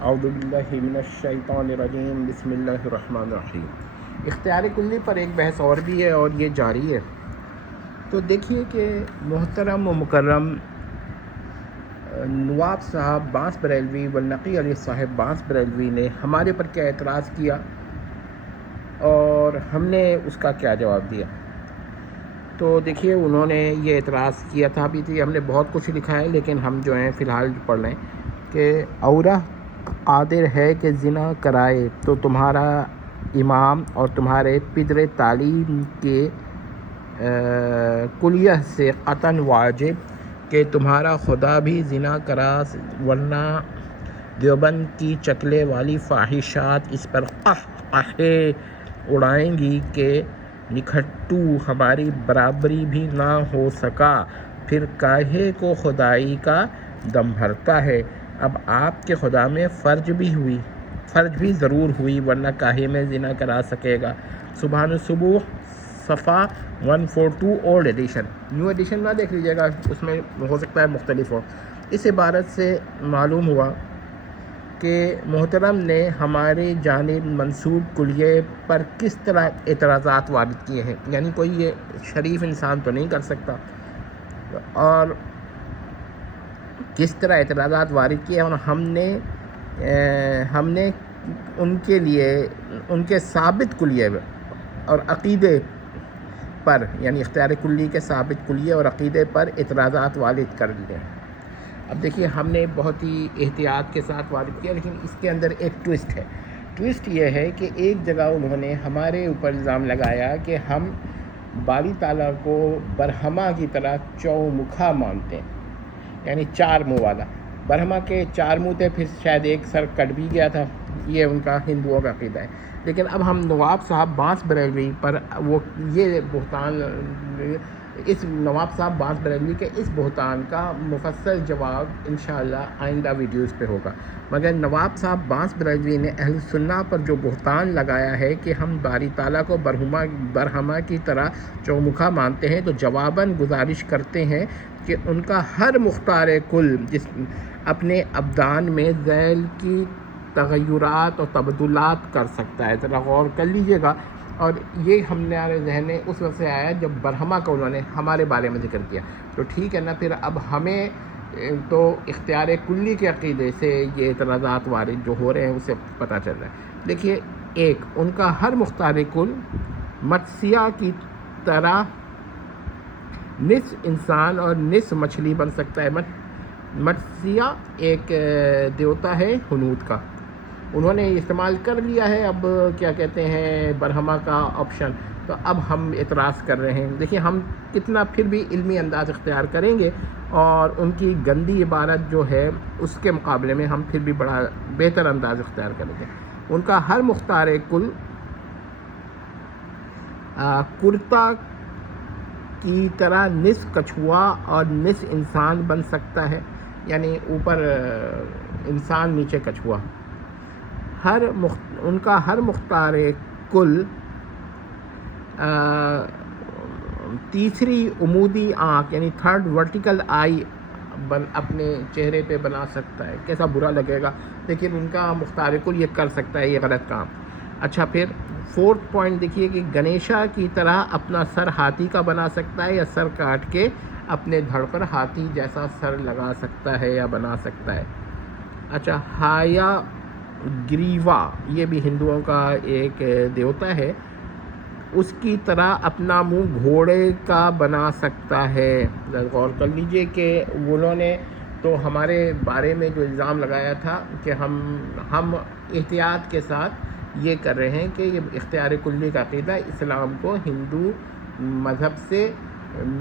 اعوذ باللہ من الشیطان الرجیم بسم اللہ الرحمن الرحیم۔ اختیار کلی پر ایک بحث اور بھی ہے اور یہ جاری ہے۔ تو دیکھیے کہ محترم و مکرم نواب صاحب بانس بریلوی والنقی علی صاحب بانس بریلوی نے ہمارے پر کیا اعتراض کیا اور ہم نے اس کا کیا جواب دیا۔ تو دیکھیے انہوں نے یہ اعتراض کیا تھا، ابھی ہم نے بہت کچھ لکھا ہے لیکن ہم جو ہیں فی الحال پڑھ لیں کہ اورہ قادر ہے کہ زنا کرائے تو تمہارا امام اور تمہارے پدر تعلیم کے کلیہ سے قطعاً واجب کہ تمہارا خدا بھی زنا کرا، ورنہ دیوبند کی چکلے والی فاحشات اس پر قہقہے اڑائیں گی کہ نکھٹو ہماری برابری بھی نہ ہو سکا، پھر کاہے کو خدائی کا دم بھرتا ہے۔ اب آپ کے خدا میں فرج بھی ضرور ہوئی، ورنہ کاہے میں زنا کرا سکے گا۔ سبحان الصبح صفحہ 142 اولڈ ایڈیشن، نیو ایڈیشن نہ دیکھ لیجیے گا، اس میں ہو سکتا ہے مختلف ہو۔ اس عبارت سے معلوم ہوا کہ محترم نے ہماری جانب منسوب کلیے پر کس طرح اعتراضات وارد کیے ہیں، یعنی کوئی یہ شریف انسان تو نہیں کر سکتا، اور کس طرح اعتراضات وارد کیے، اور ہم نے ان کے لیے ان کے ثابت کلیے اور عقیدے پر، یعنی اختیار کلی کے ثابت کلیے اور عقیدے پر اعتراضات وارد کر لیے۔ اب دیکھیے ہم نے بہت ہی احتیاط کے ساتھ وارد کیا، لیکن اس کے اندر ایک ٹوسٹ ہے۔ ٹوسٹ یہ ہے کہ ایک جگہ انہوں نے ہمارے اوپر الزام لگایا کہ ہم باری تعالیٰ کو برہما کی طرح چومکھا مانتے ہیں، یعنی چار منہ والا۔ برہما کے چار منہ تھے، پھر شاید ایک سر کٹ بھی گیا تھا، یہ ان کا ہندوؤں کا عقیدہ ہے۔ لیکن اب ہم نواب صاحب بانس بریلوی پر یہ بہتان، اس نواب صاحب بانس بریلوی کے اس بہتان کا مفصل جواب انشاءاللہ آئندہ ویڈیوز پہ ہوگا۔ مگر نواب صاحب بانس بریلوی نے اہل سنہ پر جو بہتان لگایا ہے کہ ہم باری تعالیٰ کو برہما کی طرح چومکھا مانتے ہیں، تو جواباً گزارش کرتے ہیں کہ ان کا ہر مختار کل جس اپنے ابدان میں ذیل کی تغیرات اور تبدلات کر سکتا ہے۔ ذرا غور کر لیجئے گا، اور یہ ہمارے ذہن میں اس وقت سے آیا جب برہما کا انہوں نے ہمارے بارے میں ذکر کیا۔ تو ٹھیک ہے نا، پھر اب ہمیں تو اختیار کلی کے عقیدے سے یہ اعتراضات وارد جو ہو رہے ہیں اسے پتہ چل رہا ہے۔ دیکھیے، ایک ان کا ہر مختار کل متسیہ کی طرح نصف انسان اور نصف مچھلی بن سکتا ہے۔ متسیہ ایک دیوتا ہے ہنود کا، انہوں نے استعمال کر لیا ہے اب کیا کہتے ہیں برہما کا آپشن، تو اب ہم اعتراض کر رہے ہیں۔ دیکھیے ہم کتنا پھر بھی علمی انداز اختیار کریں گے، اور ان کی گندی عبارت جو ہے اس کے مقابلے میں ہم پھر بھی بڑا بہتر انداز اختیار کریں گے۔ ان کا ہر مختار کل کرتا کی طرح نصف کچھوا اور نصف انسان بن سکتا ہے، یعنی اوپر انسان نیچے کچھوا۔ ان کا ہر مختار کل تیسری عمودی آنکھ، یعنی تھرڈ ورٹیکل آئی اپنے چہرے پہ بنا سکتا ہے۔ کیسا برا لگے گا، لیکن ان کا مختار کل یہ کر سکتا ہے یہ غلط کام۔ اچھا، پھر فورتھ پوائنٹ دیکھیے کہ گنیشا کی طرح اپنا سر ہاتھی کا بنا سکتا ہے، یا سر کاٹ کے اپنے دھڑ پر ہاتھی جیسا سر لگا سکتا ہے یا بنا سکتا ہے۔ اچھا، ہایا گریوا یہ بھی ہندوؤں کا ایک دیوتا ہے، اس کی طرح اپنا منہ گھوڑے کا بنا سکتا ہے۔ غور کر لیجئے کہ انہوں نے تو ہمارے بارے میں جو الزام لگایا تھا کہ ہم احتیاط کے ساتھ یہ کر رہے ہیں کہ یہ اختیار کلی کا عقیدہ اسلام کو ہندو مذہب سے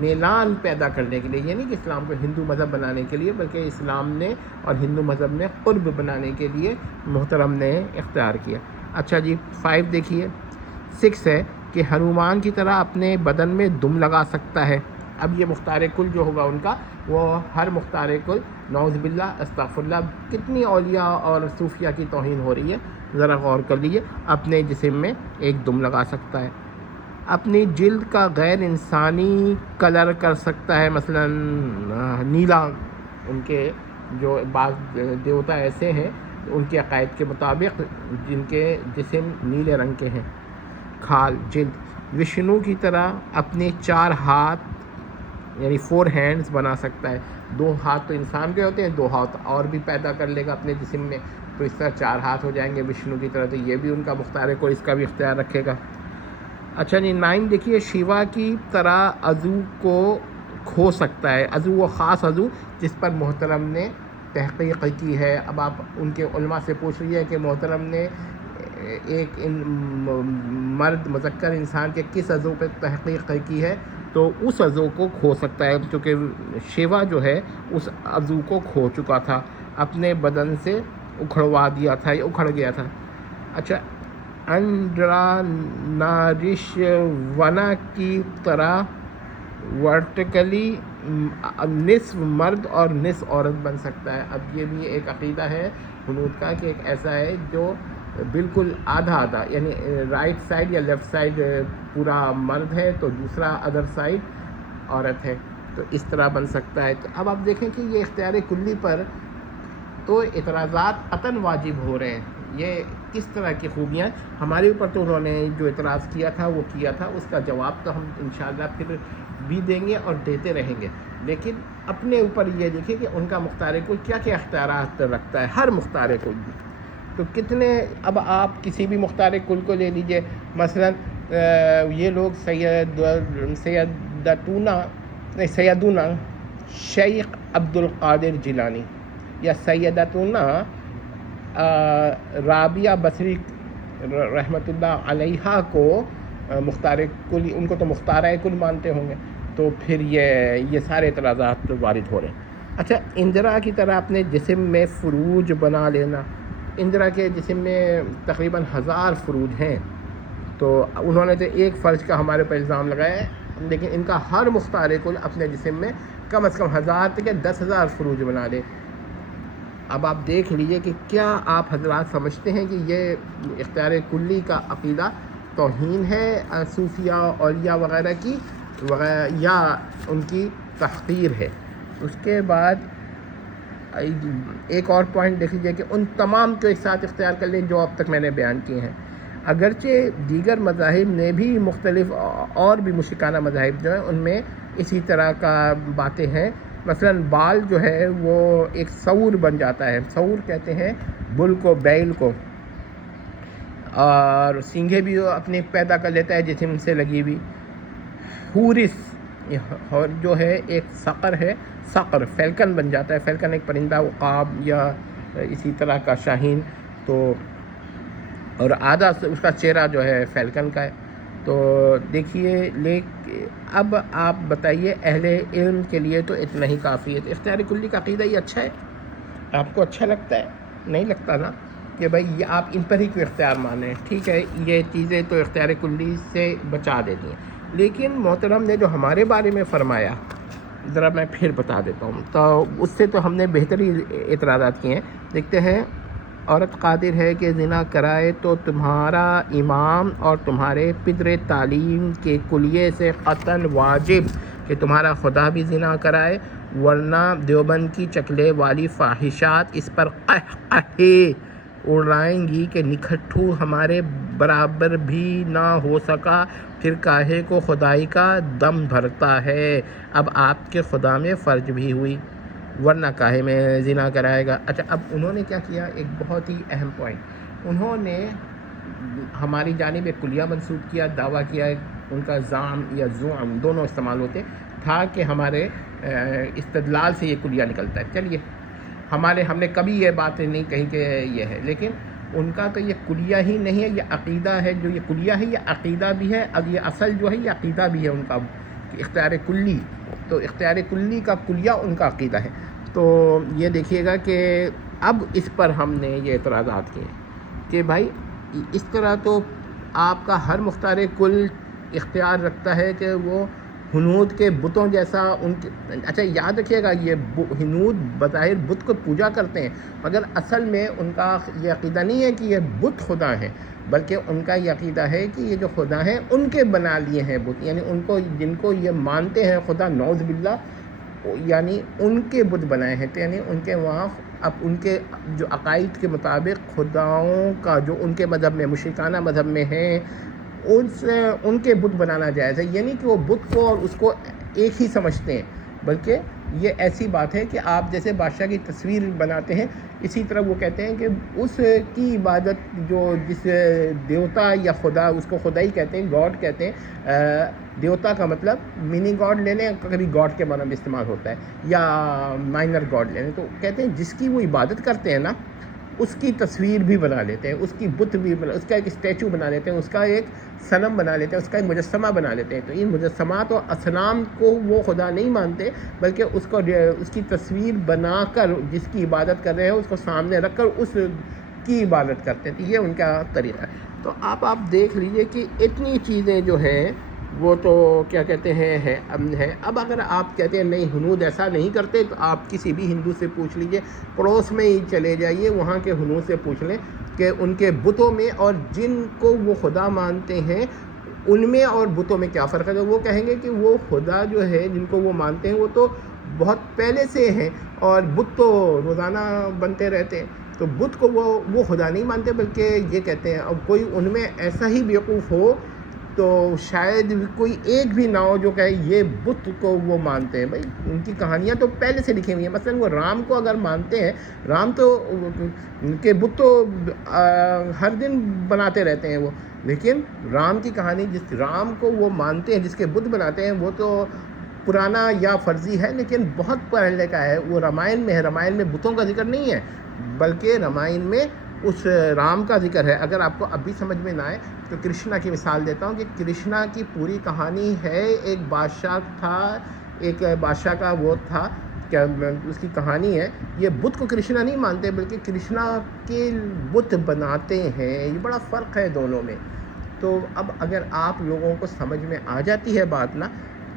میلان پیدا کرنے کے لیے، یہ نہیں کہ اسلام کو ہندو مذہب بنانے کے لیے، بلکہ اسلام نے اور ہندو مذہب نے قرب بنانے کے لیے محترم نے اختیار کیا۔ اچھا جی، 5 دیکھیے، 6 ہے کہ ہنومان کی طرح اپنے بدن میں دم لگا سکتا ہے۔ اب یہ مختار کل جو ہوگا ان کا، وہ ہر مختار کل، نعوذ باللہ استغفر اللہ، کتنی اولیاء اور صوفیہ کی توہین ہو رہی ہے، ذرا غور کر لیجیے، اپنے جسم میں ایک دم لگا سکتا ہے۔ اپنی جلد کا غیر انسانی کلر کر سکتا ہے، مثلا نیلا، ان کے جو بعض دیوتا ایسے ہیں ان کے عقائد کے مطابق، جن کے جسم نیلے رنگ کے ہیں. کھال جلد وشنو کی طرح اپنے 4 ہاتھ یعنی 4 ہینڈز بنا سکتا ہے. 2 ہاتھ تو انسان کے ہوتے ہیں، 2 ہاتھ اور بھی پیدا کر لے گا اپنے جسم میں، تو اس طرح 4 ہاتھ ہو جائیں گے وشنو کی طرح. تو یہ بھی ان کا مختار ہے، کوئی اس کا بھی اختیار رکھے گا. اچھا جی 9 دیکھیے، شیوا کی طرح عضو کو کھو سکتا ہے. عضو وہ خاص عضو جس پر محترم نے تحقیق کی ہے. اب آپ ان کے علماء سے پوچھ رہی ہے کہ محترم نے ایک مرد مذکر انسان کے کس عضو پہ تحقیق کی ہے، تو اس عضو کو کھو سکتا ہے، کیونکہ شیوا جو ہے اس عضو کو کھو چکا تھا، اپنے بدن سے اکھڑوا دیا تھا یا اکھڑ گیا تھا. اچھا انڈرا نارش ونا کی طرح ورٹیکلی نصف مرد اور نصف عورت بن سکتا ہے. اب یہ بھی ایک عقیدہ ہے ہنود کا کہ ایک ایسا ہے جو بالکل آدھا آدھا، یعنی رائٹ سائڈ یا لیفٹ سائڈ پورا مرد ہے تو دوسرا ادر سائڈ عورت ہے، تو اس طرح بن سکتا ہے. تو اب آپ دیکھیں کہ یہ اختیار کلی پر تو اعتراضات قطعاً واجب ہو رہے ہیں. یہ کس طرح کی خوبیاں ہمارے اوپر، تو انہوں نے جو اعتراض کیا تھا وہ کیا تھا، اس کا جواب تو ہم انشاءاللہ پھر بھی دیں گے اور دیتے رہیں گے. لیکن اپنے اوپر یہ دیکھیں کہ ان کا مختار کل کیا کیا اختیارات رکھتا ہے. ہر مختار کل تو کتنے، اب آپ کسی بھی مختار کل کو لے لیجئے، مثلا یہ لوگ سیدنا شیخ عبد القادر جیلانی یا سیدتنا رابعہ بصری رحمۃ اللہ علیہا کو مختار کل، ان کو تو مختار کل مانتے ہوں گے، تو پھر یہ سارے اعتراضات وارد ہو رہے ہیں. اچھا اندرا کی طرح اپنے جسم میں فروج بنا لینا. اندرا کے جسم میں تقریباً 1000 فروج ہیں، تو انہوں نے تو ایک فرج کا ہمارے پر الزام لگایا ہے، لیکن ان کا ہر مختار کل اپنے جسم میں کم از کم 1000 تک 10,000 فروج بنا لے. اب آپ دیکھ لیجئے کہ کیا آپ حضرات سمجھتے ہیں کہ یہ اختیار کلی کا عقیدہ توہین ہے صوفیہ اولیاء وغیرہ کی یا ان کی تحقیر ہے. اس کے بعد ایک اور پوائنٹ دیکھ لیجئے کہ ان تمام کو ایک ساتھ اختیار کر لیں جو اب تک میں نے بیان کیے ہیں. اگرچہ دیگر مذاہب نے بھی مختلف اور بھی مشرکانہ مذاہب جو ہیں ان میں اسی طرح کا باتیں ہیں. مثلا بال جو ہے وہ ایک سور بن جاتا ہے، سور کہتے ہیں بل کو، بیل کو، اور سینگھیں بھی وہ اپنے پیدا کر لیتا ہے جسم سے لگی ہوئی. حورس جو ہے ایک صقر ہے، صقر فیلکن بن جاتا ہے. فیلکن ایک پرندہ، عقاب یا اسی طرح کا شاہین، تو اور آدھا اس کا چہرہ جو ہے فیلکن کا ہے. تو دیکھیے اب آپ بتائیے، اہل علم کے لیے تو اتنا ہی کافی ہے. تو اختیار کلی کا عقیدہ یہ اچھا ہے، آپ کو اچھا لگتا ہے؟ نہیں لگتا نا کہ بھائی یہ آپ ان پر ہی کوئی اختیار مانیں. ٹھیک ہے، یہ چیزیں تو اختیار کلی سے بچا دیتی ہیں، لیکن محترم نے جو ہمارے بارے میں فرمایا ذرا میں پھر بتا دیتا ہوں، تو اس سے تو ہم نے بہترین اعتراضات کیے ہیں. دیکھتے ہیں، عورت قادر ہے کہ زنا کرائے تو تمہارا امام اور تمہارے پدر تعلیم کے کلیے سے قطعاً واجب کہ تمہارا خدا بھی زنا کرائے، ورنہ دیوبند کی چکلے والی فاحشات اس پر قہقہے اڑائیں گی کہ نکھٹو ہمارے برابر بھی نہ ہو سکا، پھر کاہے کو خدائی کا دم بھرتا ہے. اب آپ کے خدا میں فرج بھی ہوئی، ورنہ کاہے میں زنا کرائے گا. اچھا اب انہوں نے کیا کیا، ایک بہت ہی اہم پوائنٹ، انہوں نے ہماری جانب ایک کلیہ منسوب کیا، دعویٰ کیا، ان کا زعم یا زعم دونوں استعمال ہوتے تھا کہ ہمارے استدلال سے یہ کلیہ نکلتا ہے. چلیے ہم نے کبھی یہ بات نہیں کہی کہ یہ ہے، لیکن ان کا تو یہ کلیہ ہی نہیں ہے، یہ عقیدہ ہے. جو یہ کلیہ ہے یہ عقیدہ بھی ہے، اب یہ اصل جو ہے یہ عقیدہ بھی ہے ان کا اختیار کلی. تو اختیار کلی کا کلیہ ان کا عقیدہ ہے. تو یہ دیکھیے گا کہ اب اس پر ہم نے یہ اعتراضات کیے کہ بھائی اس طرح تو آپ کا ہر مختار کل اختیار رکھتا ہے کہ وہ ہنود کے بتوں جیسا ان کے. اچھا یاد رکھیے گا، یہ ہنود بظاہر بت کو پوجا کرتے ہیں، مگر اصل میں ان کا یہ عقیدہ نہیں ہے کہ یہ بت خدا ہیں، بلکہ ان کا یہ عقیدہ ہے کہ یہ جو خدا ہیں ان کے بنا لیے ہیں بت، یعنی ان کو جن کو یہ مانتے ہیں خدا، نعوذ باللہ، یعنی ان کے بت بنائے ہیں. یعنی ان کے وہاں اب ان کے جو عقائد کے مطابق خداؤں کا جو ان کے مذہب میں مشرکانہ مذہب میں ہیں ان کے بت بنانا جائز ہے. یعنی کہ وہ بت کو اور اس کو ایک ہی سمجھتے ہیں، بلکہ یہ ایسی بات ہے کہ آپ جیسے بادشاہ کی تصویر بناتے ہیں، اسی طرح وہ کہتے ہیں کہ اس کی عبادت جو جس دیوتا یا خدا، اس کو خدا ہی کہتے ہیں، گاڈ کہتے ہیں. دیوتا کا مطلب منی گاڈ لے لیں، کبھی گاڈ کے معنی میں استعمال ہوتا ہے، یا مائنر گاڈ لے لیں. تو کہتے ہیں جس کی وہ عبادت کرتے ہیں نا، اس کی تصویر بھی بنا لیتے ہیں، اس کی بت بھی اس کا ایک اسٹیچو بنا لیتے ہیں، اس کا ایک صنم بنا لیتے ہیں، اس کا ایک مجسمہ بنا لیتے ہیں. تو ان مجسمات و اصنام کو وہ خدا نہیں مانتے، بلکہ اس کی تصویر بنا کر جس کی عبادت کر رہے ہیں اس کو سامنے رکھ کر اس کی عبادت کرتے ہیں. تو یہ ان کا طریقہ ہے. تو آپ دیکھ لیجئے کہ اتنی چیزیں جو ہیں وہ تو کیا کہتے ہیں ہے. اب اگر آپ کہتے ہیں نہیں ہنود ایسا نہیں کرتے، تو آپ کسی بھی ہندو سے پوچھ لیجئے، پڑوس میں ہی چلے جائیے، وہاں کے ہنود سے پوچھ لیں کہ ان کے بتوں میں اور جن کو وہ خدا مانتے ہیں ان میں اور بتوں میں کیا فرق ہے. تو وہ کہیں گے کہ وہ خدا جو ہے جن کو وہ مانتے ہیں وہ تو بہت پہلے سے ہیں، اور بت تو روزانہ بنتے رہتے ہیں. تو بت کو وہ خدا نہیں مانتے، بلکہ یہ کہتے ہیں. اب کوئی ان میں ایسا ہی بیوقوف ہو تو شاید کوئی ایک بھی نہ ہو جو کہے یہ بت کو وہ مانتے ہیں. بھائی ان کی کہانیاں تو پہلے سے لکھی ہوئی ہیں. مثلا وہ رام کو اگر مانتے ہیں، رام تو کے بت تو ہر دن بناتے رہتے ہیں وہ، لیکن رام کی کہانی جس رام کو وہ مانتے ہیں، جس کے بت بناتے ہیں، وہ تو پرانا یا فرضی ہے، لیکن بہت پہلے کا ہے. وہ رامائن میں ہے. رامائن میں بتوں کا ذکر نہیں ہے، بلکہ رامائن میں اس رام کا ذکر ہے. اگر آپ کو اب بھی سمجھ میں نہ آئے تو کرشنا کی مثال دیتا ہوں کہ کرشنا کی پوری کہانی ہے. ایک بادشاہ تھا، ایک بادشاہ کا وہ تھا، کیا اس کی کہانی ہے. یہ بت کو کرشنا نہیں مانتے، بلکہ کرشنا کے بت بناتے ہیں. یہ بڑا فرق ہے دونوں میں. تو اب اگر آپ لوگوں کو سمجھ میں آ جاتی ہے بات نا،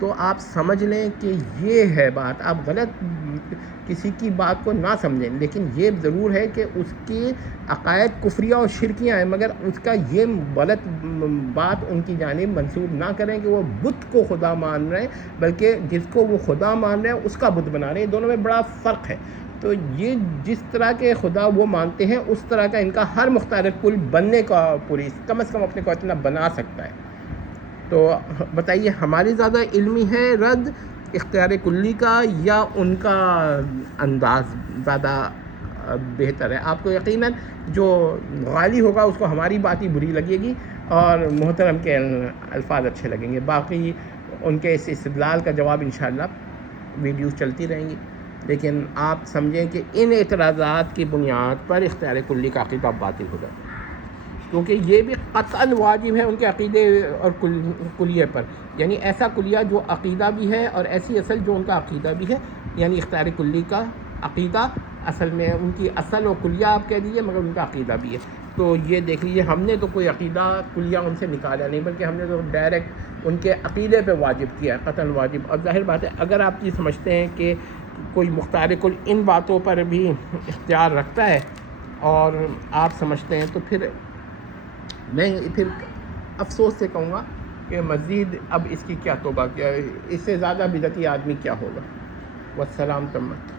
تو آپ سمجھ لیں کہ یہ ہے بات. آپ غلط کسی کی بات کو نہ سمجھیں، لیکن یہ ضرور ہے کہ اس کی عقائد کفریہ اور شرکیاں ہیں، مگر اس کا یہ غلط بات ان کی جانب منسوب نہ کریں کہ وہ بت کو خدا مان رہے ہیں، بلکہ جس کو وہ خدا مان رہے ہیں اس کا بت بنا رہے ہیں. دونوں میں بڑا فرق ہے. تو یہ جس طرح کے خدا وہ مانتے ہیں، اس طرح کا ان کا ہر مختار کل بننے کا پوری کم از کم اپنے کو اتنا بنا سکتا ہے. تو بتائیے ہماری زیادہ علمی ہے رد اختیار کلی کا، یا ان کا انداز زیادہ بہتر ہے؟ آپ کو یقیناً جو غالی ہوگا اس کو ہماری بات ہی بری لگے گی، اور محترم کے الفاظ اچھے لگیں گے. باقی ان کے اس استدلال کا جواب انشاءاللہ ویڈیوز چلتی رہیں گی. لیکن آپ سمجھیں کہ ان اعتراضات کی بنیاد پر اختیار کلی کا عقیدہ باطل ہو جاتا ہے، کیونکہ یہ بھی قطعاً واجب ہے ان کے عقیدے اور کلیے پر. یعنی ایسا کلیہ جو عقیدہ بھی ہے، اور ایسی اصل جو ان کا عقیدہ بھی ہے. یعنی اختیار کلی کا عقیدہ اصل میں ان کی اصل و کلیہ آپ کہہ دیجیے، مگر ان کا عقیدہ بھی ہے. تو یہ دیکھ لیجیے، ہم نے تو کوئی عقیدہ کلیہ ان سے نکالا نہیں، بلکہ ہم نے تو ڈائریکٹ ان کے عقیدے پہ واجب کیا ہے، قطعاً واجب. اور ظاہر بات ہے اگر آپ یہ سمجھتے ہیں کہ کوئی مختار کل ان باتوں پر بھی اختیار رکھتا ہے اور آپ سمجھتے ہیں، تو پھر میں پھر افسوس سے کہوں گا کہ مزید اب اس کی کیا توبہ کیا، اس سے زیادہ بدعتی آدمی کیا ہوگا. والسلام تمت.